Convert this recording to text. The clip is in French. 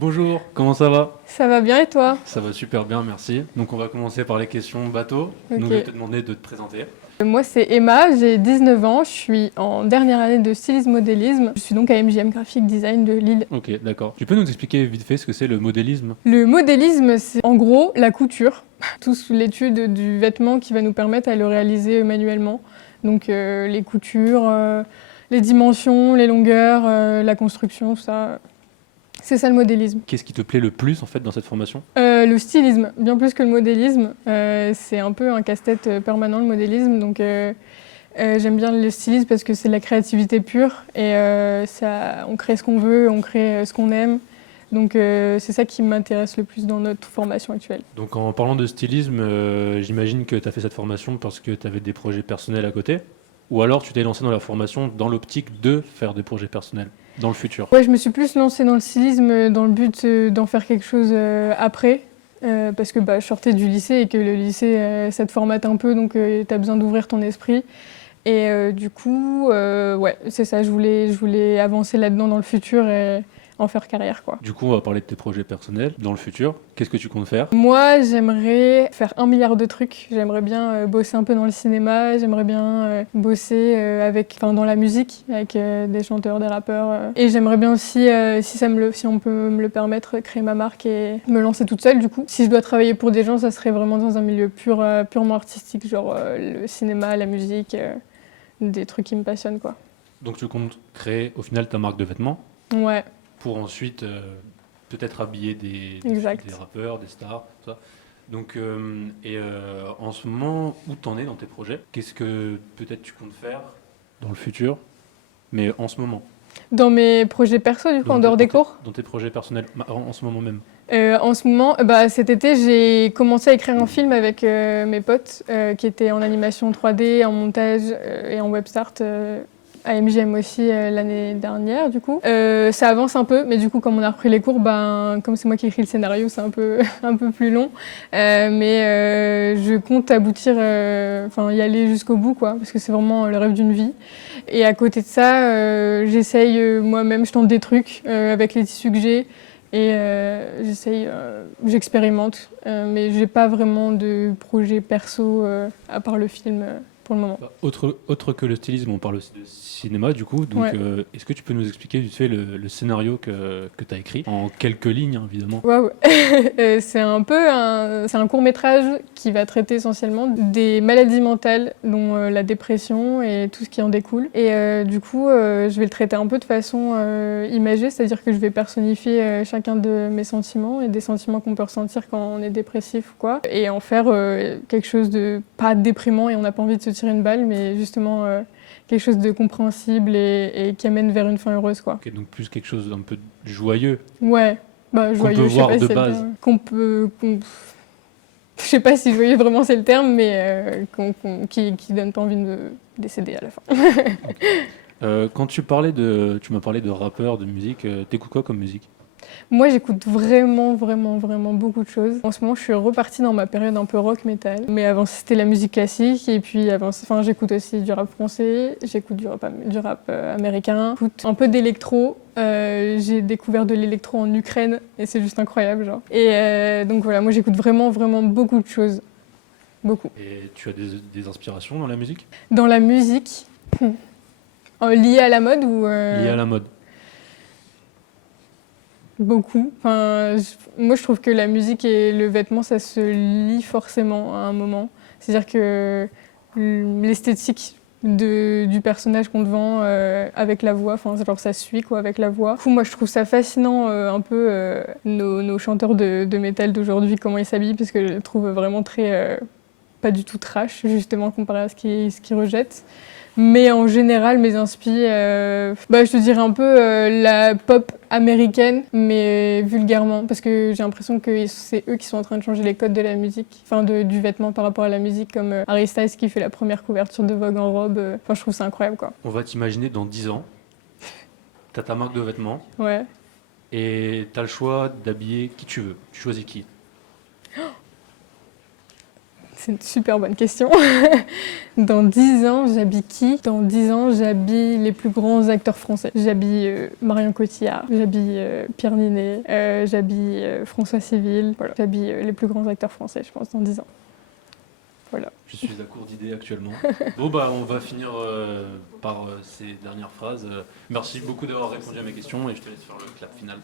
Bonjour, comment ça va? Ça va bien et toi? Ça va super bien, merci. Donc on va commencer par les questions bateau. Donc je vais Ok. te demander de te présenter. Moi c'est Emma, j'ai 19 ans, je suis en dernière année de stylisme-modélisme. Je suis donc à MJM Graphic Design de Lille. Ok, d'accord. Tu peux nous expliquer vite fait ce que c'est le modélisme? Le modélisme, c'est en gros la couture, tout sous l'étude du vêtement qui va nous permettre à le réaliser manuellement. Donc les coutures, les dimensions, les longueurs, la construction, tout ça. C'est ça le modélisme. Qu'est-ce qui te plaît le plus en fait dans cette formation? Le stylisme, bien plus que le modélisme. C'est un peu un casse-tête permanent le modélisme. Donc j'aime bien le stylisme parce que c'est de la créativité pure et on crée ce qu'on veut, on crée ce qu'on aime. Donc c'est ça qui m'intéresse le plus dans notre formation actuelle. Donc en parlant de stylisme, j'imagine que tu as fait cette formation parce que tu avais des projets personnels à côté? Ou alors tu t'es lancé dans la formation dans l'optique de faire des projets personnels dans le futur? Ouais, je me suis plus lancée dans le stylisme dans le but d'en faire quelque chose après. Parce que je sortais du lycée et que le lycée, ça te formate un peu, donc tu as besoin d'ouvrir ton esprit. Et du coup, ouais, c'est ça, je voulais avancer là-dedans dans le futur et en faire carrière, quoi. Du coup, on va parler de tes projets personnels dans le futur. Qu'est-ce que tu comptes faire? Moi, j'aimerais faire 1 milliard de trucs. J'aimerais bien bosser un peu dans le cinéma, j'aimerais bien bosser dans la musique, avec des chanteurs, des rappeurs. Et j'aimerais bien aussi, si on peut me le permettre, créer ma marque et me lancer toute seule, du coup. Si je dois travailler pour des gens, ça serait vraiment dans un milieu purement artistique, genre le cinéma, la musique, des trucs qui me passionnent, quoi. Donc tu comptes créer au final ta marque de vêtements Ouais, pour ensuite peut-être habiller exact. des rappeurs, des stars, tout ça. Donc, en ce moment, où t'en es dans tes projets? Qu'est-ce que peut-être tu comptes faire dans le futur, mais en ce moment, Dans mes projets perso, du coup, en dehors des cours, dans tes projets personnels, en ce moment même? en ce moment, cet été, j'ai commencé à écrire un film avec mes potes qui étaient en animation 3D, en montage et en web start à MJM aussi l'année dernière, du coup. Ça avance un peu, mais du coup, comme on a repris les cours, comme c'est moi qui écris le scénario, c'est un peu, un peu plus long. Mais je compte aboutir, y aller jusqu'au bout, quoi, parce que c'est vraiment le rêve d'une vie. Et à côté de ça, j'essaye moi-même, je tente des trucs avec les tissus que j'ai. Et j'expérimente, mais j'ai pas vraiment de projet perso à part le film pour le moment. Autre que le stylisme, on parle aussi de cinéma du coup. Donc, Ouais. est-ce que tu peux nous expliquer vite fait le scénario que tu as écrit en quelques lignes, hein, évidemment? Waouh. C'est un court-métrage qui va traiter essentiellement des maladies mentales, dont la dépression et tout ce qui en découle. Et du coup, je vais le traiter un peu de façon imagée, c'est-à-dire que je vais personnifier chacun de mes sentiments et des sentiments qu'on peut ressentir quand on est dépressif ou quoi, et en faire quelque chose de pas déprimant et on n'a pas envie de se tirer une balle, mais justement quelque chose de compréhensible et qui amène vers une fin heureuse, quoi. Ok, donc plus quelque chose d'un peu joyeux Ouais. qu'on peut Joyeux, je sais voir pas de si c'est le base. terme. Je sais pas si joyeux vraiment c'est le terme, mais qui donne pas envie de me décéder à la fin. Quand tu m'as parlé de rappeurs, de musique, t'écoutes quoi comme musique? Moi, j'écoute vraiment, vraiment, vraiment beaucoup de choses. En ce moment, je suis repartie dans ma période un peu rock metal. Mais avant, c'était la musique classique. Et puis, j'écoute aussi du rap français. J'écoute du rap américain. J'écoute un peu d'électro. J'ai découvert de l'électro en Ukraine. Et c'est juste incroyable, genre. Et donc voilà, moi, j'écoute vraiment, vraiment beaucoup de choses. Beaucoup. Et tu as des inspirations dans la musique? Dans la musique, liée à la mode ou Liées à la mode? beaucoup. Moi, je trouve que la musique et le vêtement, ça se lie forcément à un moment. C'est-à-dire que l'esthétique du personnage qu'on te vend avec la voix, genre ça suit quoi avec la voix. Du coup, moi, je trouve ça fascinant un peu nos chanteurs de métal d'aujourd'hui, comment ils s'habillent, parce que je les trouve vraiment très pas du tout trash, justement, comparé à ce qu'ils rejettent. Mais en général, mes inspi, je te dirais un peu la pop américaine, mais vulgairement, parce que j'ai l'impression que c'est eux qui sont en train de changer les codes de la musique, du vêtement par rapport à la musique, comme Harry Styles qui fait la première couverture de Vogue en robe. Je trouve ça incroyable, quoi. On va t'imaginer dans 10 ans, t'as ta marque de vêtements Ouais. et t'as le choix d'habiller qui tu veux. Tu choisis qui? C'est une super bonne question. Dans 10 ans, j'habille qui? Dans 10 ans, j'habille les plus grands acteurs français. J'habille Marion Cotillard, j'habille Pierre Ninet, j'habille François Civil. Voilà. J'habille les plus grands acteurs français, je pense, dans 10 ans. Voilà. Je suis à court d'idées actuellement. Bon, bah, on va finir par ces dernières phrases. Merci beaucoup d'avoir répondu à mes questions et je te laisse faire le clap final.